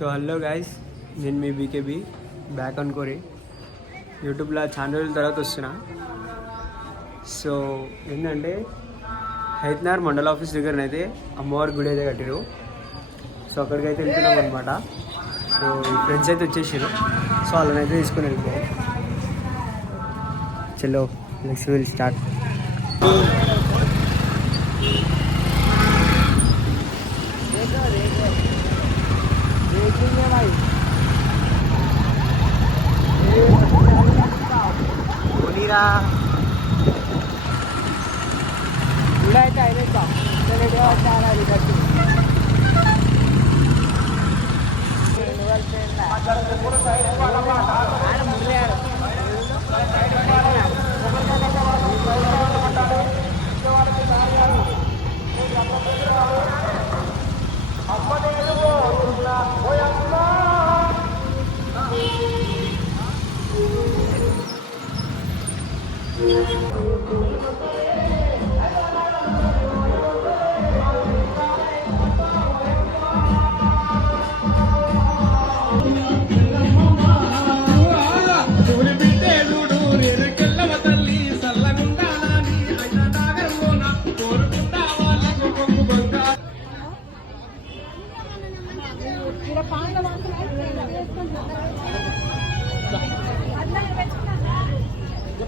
So hello guys, నేను మీ బీకేబీ back అనుకోరి యూట్యూబ్లో చాలా రోజుల తర్వాత వస్తున్నా. సో ఏంటంటే హైత్నార్ మండల ఆఫీస్ దగ్గరనైతే అమ్మవారి గుడి అయితే కట్టిరు. సో అక్కడికైతే వెళ్తున్నాం అనమాట. సో ఈ ఫ్రెండ్స్ అయితే వచ్చేసారు. సో వాళ్ళనైతే తీసుకుని వెళ్ళిపో. చలో లెట్స్ విల్ స్టార్ట్. అయితే అయినా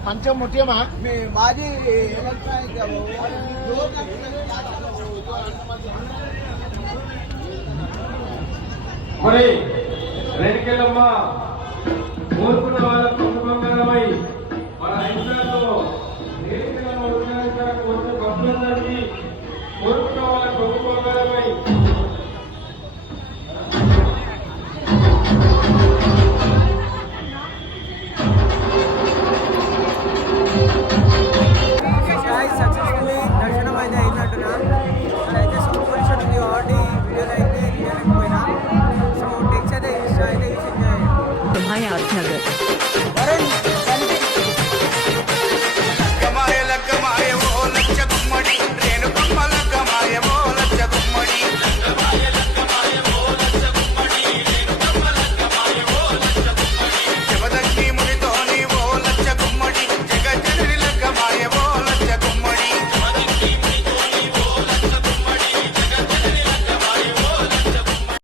పంచం ముఖ్యమా మాది మరి రేణుకెళ్ళమ్మ కోరుకున్న వాళ్ళ